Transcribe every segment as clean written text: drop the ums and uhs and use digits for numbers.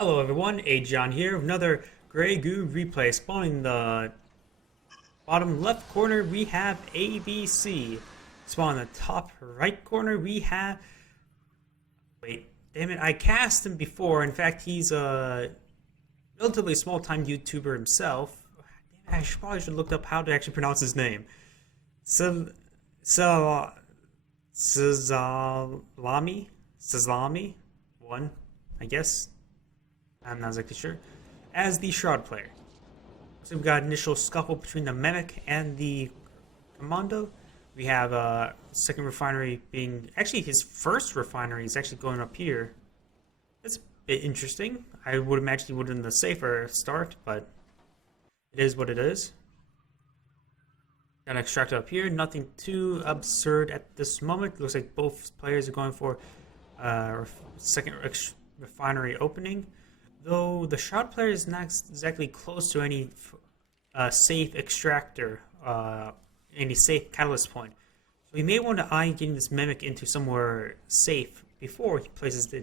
Hello everyone, Agion here with another Grey Goo Replay. Spawning the bottom left corner we have ABC. Spawn in the top right corner we have... Wait, damn it, I cast him before. In fact, he's a relatively small-time YouTuber himself. Damn it, probably should look up how to actually pronounce his name. Szalami1, I guess. I'm not exactly sure. As the Shroud player. So we've got initial scuffle between the Mimic and the Commando. We have second refinery being... Actually, his first refinery is actually going up here. That's a bit interesting. I would imagine he would have been the safer start, but it is what it is. Got an extractor up here. Nothing too absurd at this moment. Looks like both players are going for second refinery opening. Though the Shroud player is not exactly close to any safe extractor, any safe catalyst point. So he may want to eye getting this Mimic into somewhere safe before he places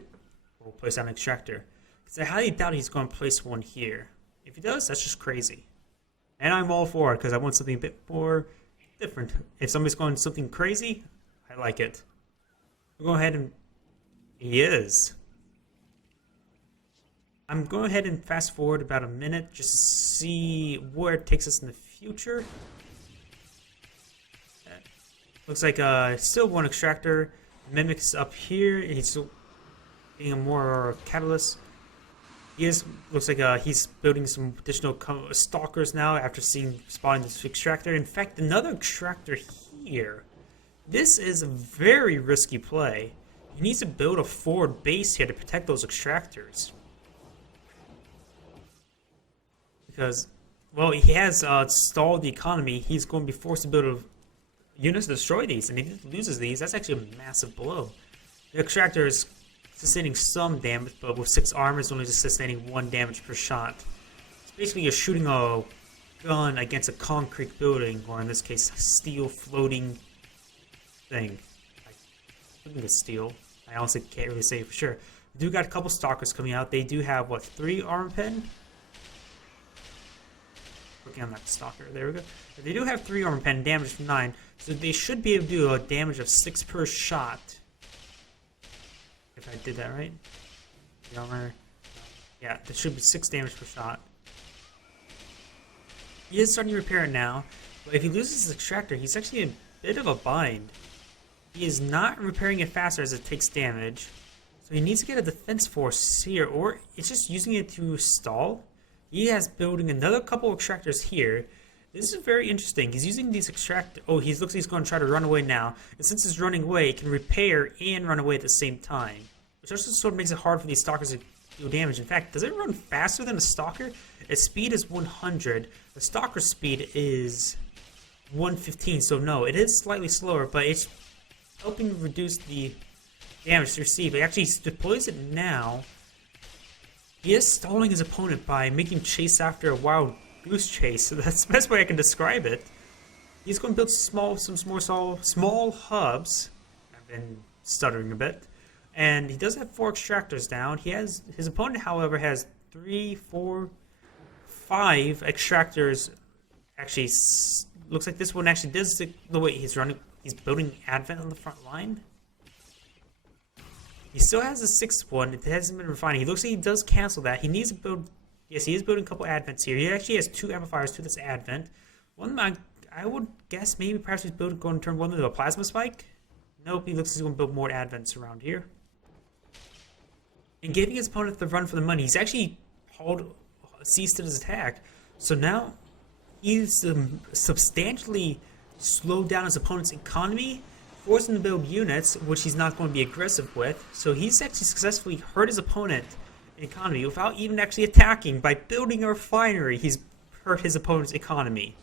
place down an extractor. Because I highly doubt he's going to place one here. If he does, that's just crazy. And I'm all for it because I want something a bit more different. If somebody's going something crazy, I like it. We'll go ahead and... He is. I'm going ahead and fast forward about a minute just to see where it takes us in the future. Looks like still one extractor. Mimic's up here. He's still being a more catalyst. Looks like he's building some additional stalkers now after spotting this extractor. In fact, another extractor here. This is a very risky play. He needs to build a forward base here to protect those extractors. Because, well, he has stalled the economy. He's going to be forced to build units to destroy these. And if he loses these, that's actually a massive blow. The extractor is sustaining some damage, but with 6 armor, it's only just sustaining 1 damage per shot. It's basically you're shooting a gun against a concrete building, or in this case, a steel floating thing. I think it's steel. I honestly can't really say for sure. We do got a couple stalkers coming out. They do have, what, 3 armor pen? Looking on that stalker. There we go. But they do have 3 armor pen, damage from 9, so they should be able to do a damage of 6 per shot. If I did that right. The armor. Yeah, there should be 6 damage per shot. He is starting to repair it now, but if he loses his extractor, he's actually in a bit of a bind. He is not repairing it faster as it takes damage, so he needs to get a defense force here, or it's just using it to stall. He has building another couple extractors here. This is very interesting. He's using these extractors. Oh, looks like he's going to try to run away now. And since he's running away, he can repair and run away at the same time. Which also sort of makes it hard for these stalkers to do damage. In fact, does it run faster than a stalker? Its speed is 100. The stalker's speed is 115. So no, it is slightly slower, but it's helping reduce the damage to receive. It actually deploys it now. He is stalling his opponent by making chase after a wild goose chase. So that's the best way I can describe it. He's going to build some small hubs. I've been stuttering a bit. And he does have 4 extractors down. His opponent, however, has 3, 4, 5 extractors. Actually, looks like this one actually does the way he's running. He's building Advent on the front line. He still has a 6th one. It hasn't been refining. He looks like he does cancel that. He needs to build... Yes, he is building a couple Advents here. He actually has 2 amplifiers to this Advent. One, I would guess maybe perhaps he's going to turn one into a Plasma Spike. Nope, he looks like he's going to build more Advents around here. And giving his opponent the run for the money. He's actually ceased his attack. So now he's substantially slowed down his opponent's economy, forcing him to build units, which he's not going to be aggressive with. So he's actually successfully hurt his opponent in economy without even actually attacking. By building a refinery, he's hurt his opponent's economy.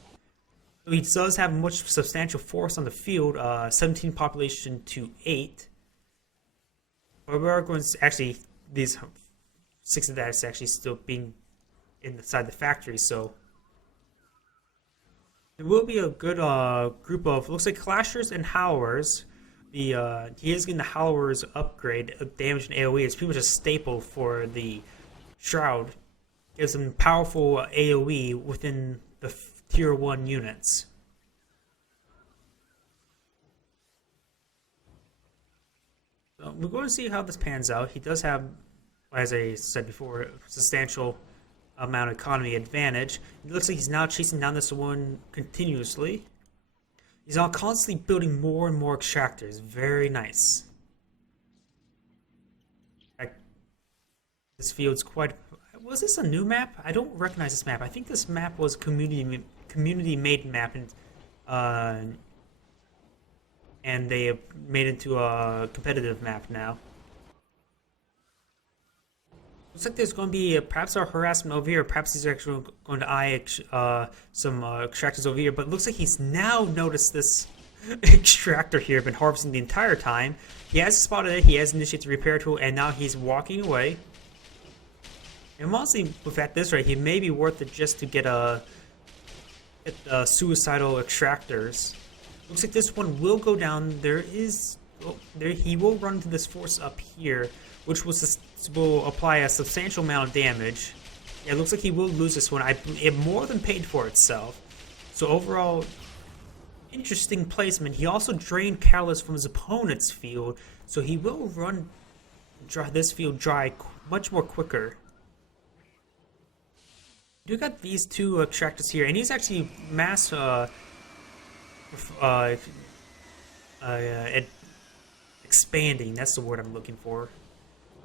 So he does have much substantial force on the field, 17 population to 8. But we are going to actually, these 6 of that is actually still being inside the factory, so there will be a good group of, looks like Clashers and Howlers. He is getting the Howlers upgrade of damage and AoE. It's pretty much a staple for the Shroud gives him powerful AoE within the tier 1 units. So we're going to see how this pans out. He does have, as I said before, a substantial amount of economy advantage. It looks like he's now chasing down this one continuously. He's now constantly building more and more extractors. Very nice. This field's quite... Was this a new map? I don't recognize this map. I think this map was community-made map, and they made it into a competitive map now. Looks like there's going to be perhaps a harassment over here. Perhaps he's actually going to eye some extractors over here. But it looks like he's now noticed this extractor here, been harvesting the entire time. He has spotted it. He has initiated the repair tool, and now he's walking away. And honestly, with at this rate, he may be worth it just to get suicidal extractors. Looks like this one will go down. He will run into this force up here, which will apply a substantial amount of damage. Yeah, it looks like he will lose this one. It more than paid for itself. So overall, interesting placement. He also drained catalyst from his opponent's field, so he will run this field dry much more quicker. You got these two extractors here, and he's actually expanding. That's the word I'm looking for.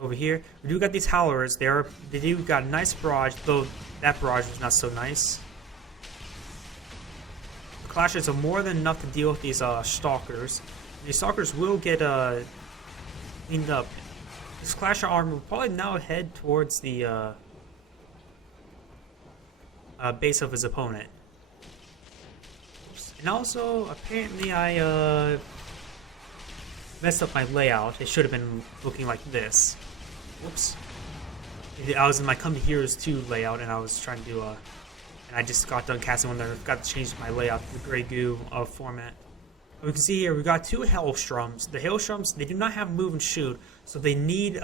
Over here, we do got these howlers. They do got a nice barrage, though that barrage was not so nice. Clashes are more than enough to deal with these stalkers. These stalkers will get cleaned up. This Clasher armor will probably now head towards the base of his opponent. Oops. And also, apparently I messed up my layout. It should have been looking like this. Whoops. I was in my Come to Heroes 2 layout, and I was trying to do and I just got done casting one there. I forgot to change my layout to the Grey Goo format. We can see here we got two Hailstroms. The Hailstroms, they do not have move and shoot, so they need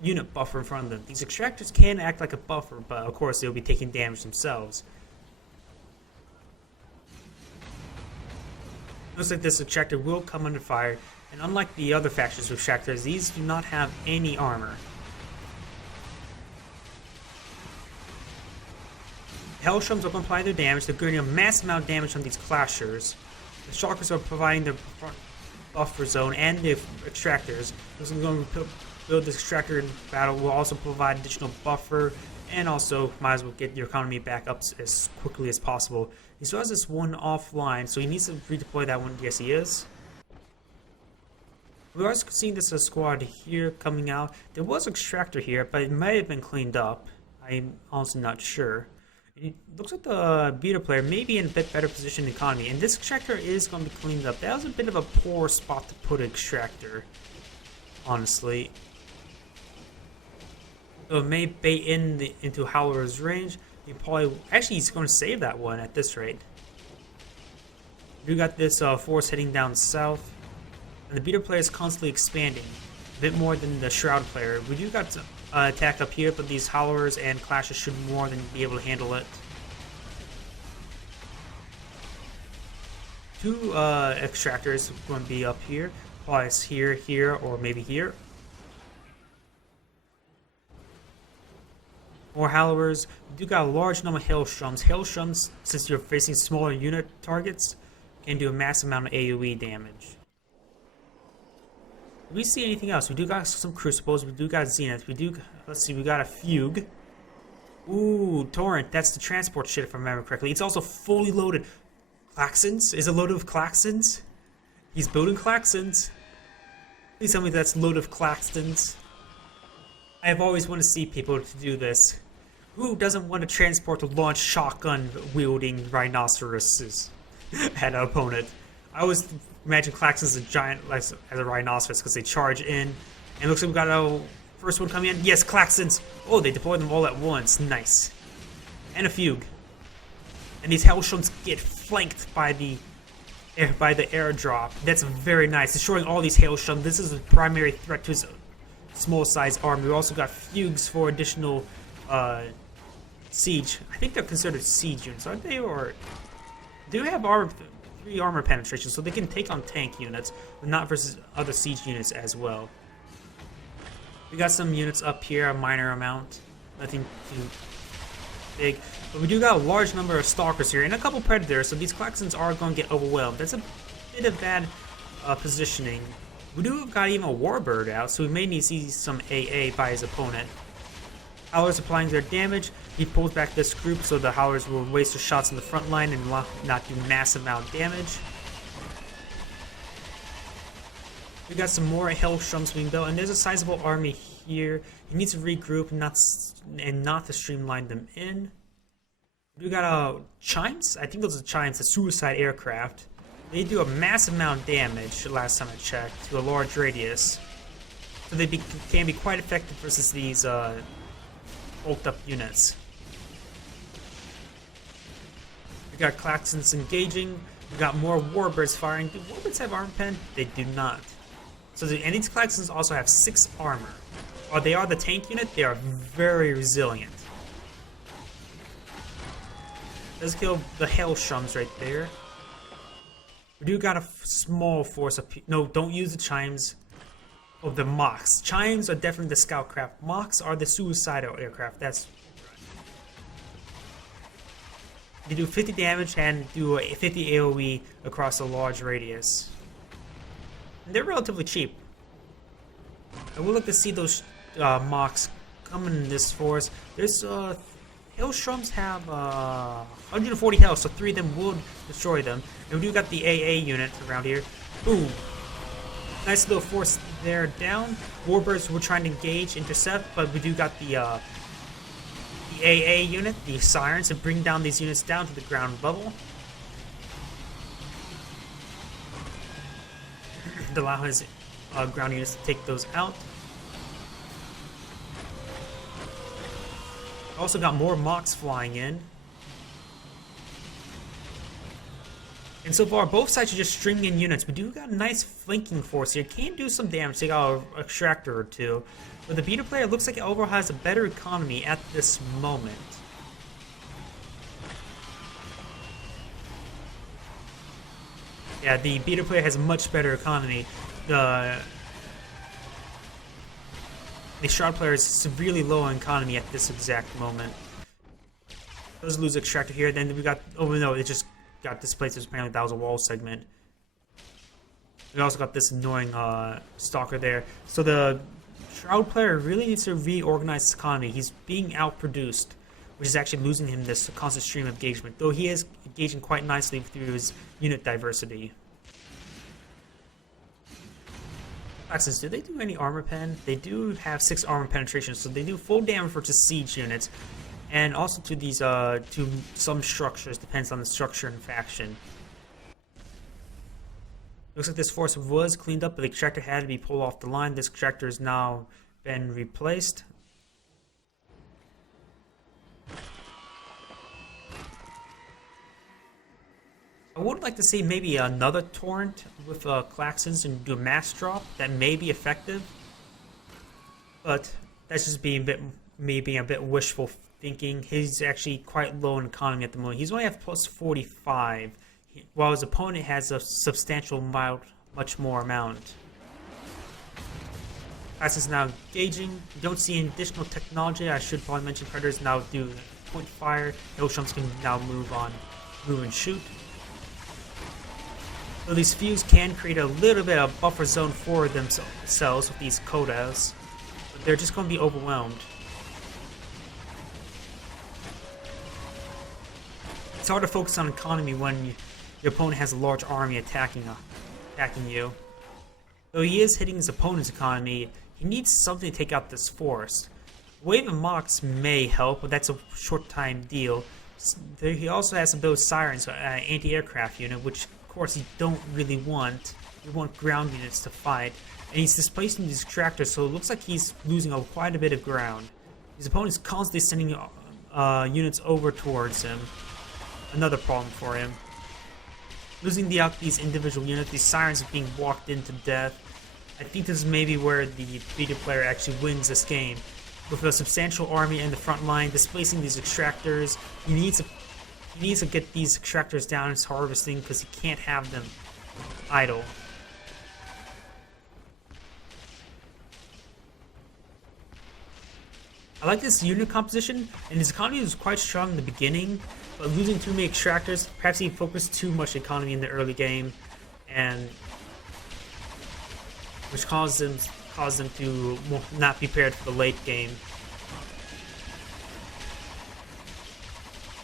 unit buffer in front of them. These extractors can act like a buffer, but of course they'll be taking damage themselves. Looks like this extractor will come under fire, and unlike the other factions with extractors, these do not have any armor. Hailstorms will apply their damage. They're getting a massive amount of damage from these clashers. The Stalkers are providing the buffer zone and the extractors. This is going to build this extractor in battle. Will also provide additional buffer, and also might as well get your economy back up as quickly as possible. He still has this one offline, so he needs to redeploy that one. Yes, he is. We are seeing this squad here coming out. There was an extractor here, but it might have been cleaned up. I'm honestly not sure. It looks like the beta player may be in a bit better position in the economy, and this extractor is going to be cleaned up. That was a bit of a poor spot to put an extractor, honestly. So it may bait into Howler's range. He probably he's going to save that one at this rate. We got this force heading down south, and the beta player is constantly expanding, a bit more than the Shroud player. We do got attack up here, but these Howlers and Clashes should more than be able to handle it. Two extractors going to be up here, probably here, or maybe here. More Howlers. We do got a large number of Hailstroms. Hailstroms, since you're facing smaller unit targets, can do a massive amount of AoE damage. Do we see anything else? We do got some Crucibles. We do got Zenith. We do. Let's see. We got a Fugue. Ooh, Torrent. That's the transport ship, if I remember correctly. It's also fully loaded. Klaxons? Is it loaded with Klaxons? He's building Klaxons. Please tell me that's loaded with Klaxons. I have always wanted to see people to do this. Who doesn't want to transport to launch shotgun-wielding rhinoceroses at an opponent? I always imagine Klaxons as a giant, as a rhinoceros, because they charge in. And it looks like we got a first one coming in. Yes, Klaxons! Oh, they deployed them all at once. Nice. And a Fugue. And these Hailstorms get flanked by the airdrop. That's very nice. Destroying all these Hailstorms. This is a primary threat to his small size army. We also got fugues for additional siege. I think they're considered siege units, aren't they? Or do have 3 armor penetration, so they can take on tank units, but not versus other siege units as well. We got some units up here, a minor amount, nothing too big, but we do got a large number of stalkers here and a couple predators, so these Klaxons are going to get overwhelmed. That's a bit of bad positioning. We do have got even a warbird out, so we may need to see some AA by his opponent. Howlers applying their damage. He pulls back this group so the Howlers will waste their shots in the front line and not do massive amount of damage. We got some more Hellstroms being built, and there's a sizable army here. He needs to regroup and not to streamline them in. We got chimes. I think those are chimes, the suicide aircraft. They do a massive amount of damage last time I checked to a large radius, so they can be quite effective versus these bulked up units. We got Klaxons engaging. We got more warbirds firing. Do warbirds have armor pen? They do not. So and these Klaxons also have 6 armor. While they are the tank unit, they are very resilient. Let's kill the Hellstroms right there. We do got a small force up here. No, don't use the chimes. Oh, the Mox. Chimes are definitely the scout craft. Mox are the suicidal aircraft. That's you do 50 damage and do a 50 AoE across a large radius. And they're relatively cheap. I would like to see those Mox coming in this force. There's Hellstroms have 140 health, so 3 of them would destroy them. And we do got the AA unit around here. Boom. Nice little force there down. Warbirds were trying to engage, intercept, but we do got the AA unit, the Sirens, to bring down these units down to the ground level. To allow his ground units to take those out. Also got more Mox flying in. And so far, both sides are just stringing in units. We do got a nice flanking force here. Can do some damage, take out an extractor or two. But the beta player looks like it overall has a better economy at this moment. Yeah, the beta player has a much better economy. The Shroud player is severely low on economy at this exact moment. Let's lose extractor here. Then we got, oh no, it just got displaced. Apparently that was a wall segment. We also got this annoying stalker there. So the Shroud player really needs to reorganize his economy. He's being outproduced, which is actually losing him this constant stream of engagement. Though he is engaging quite nicely through his unit diversity. Klaxons, do they do any armor pen? They do have 6 armor penetration, so they do full damage for just siege units, and also to these to some structures. Depends on the structure and faction. Looks like this force was cleaned up, but the extractor had to be pulled off the line. This extractor has now been replaced. I would like to see maybe another torrent with Klaxons and do a mass drop. That may be effective, but that's just being a bit wishful thinking. He's actually quite low in economy at the moment. He's only at plus 45, while his opponent has a substantial amount, much more amount. Klaxons now engaging. You don't see any additional technology. I should probably mention predators now do point fire. Hellstroms can now move and shoot. So these fuses can create a little bit of buffer zone for themselves with these Kodas, but they're just going to be overwhelmed. It's hard to focus on economy when your opponent has a large army attacking you. Though he is hitting his opponent's economy, he needs something to take out this force. Wave and Mox may help, but that's a short-time deal. He also has some of those Sirens, anti-aircraft unit, which of course you don't really want. You want ground units to fight, and he's displacing these extractors, so it looks like he's losing quite a bit of ground. His opponent is constantly sending units over towards him. Another problem for him. Losing these individual units, these Sirens are being walked into death. I think this is maybe where the beta player actually wins this game. With a substantial army in the front line, displacing these extractors, he needs to get these extractors down his harvesting because he can't have them idle. I like this unit composition, and his economy was quite strong in the beginning, but losing too many extractors, perhaps he focused too much economy in the early game, and which caused them to not be prepared for the late game.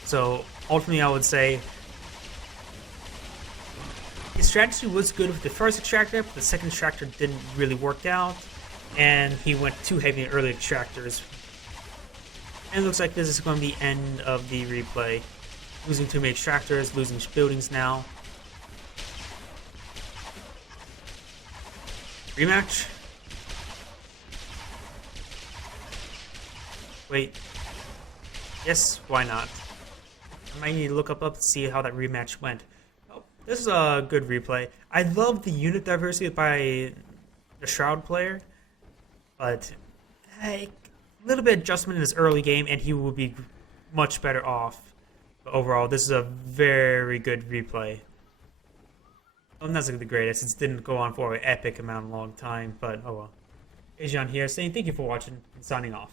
So ultimately, I would say his strategy was good with the first extractor, but the second extractor didn't really work out, and he went too heavy in early extractors. And it looks like this is going to be the end of the replay. Losing too many extractors, losing buildings now. Rematch? Wait. Yes, why not? I might need to look up to see how that rematch went. Oh, this is a good replay. I love the unit diversity by the Shroud player, but a little bit of adjustment in this early game and he will be much better off. But overall, this is a very good replay. I'm not the greatest, it didn't go on for an epic amount of long time, but oh well. Agion here saying thank you for watching and signing off.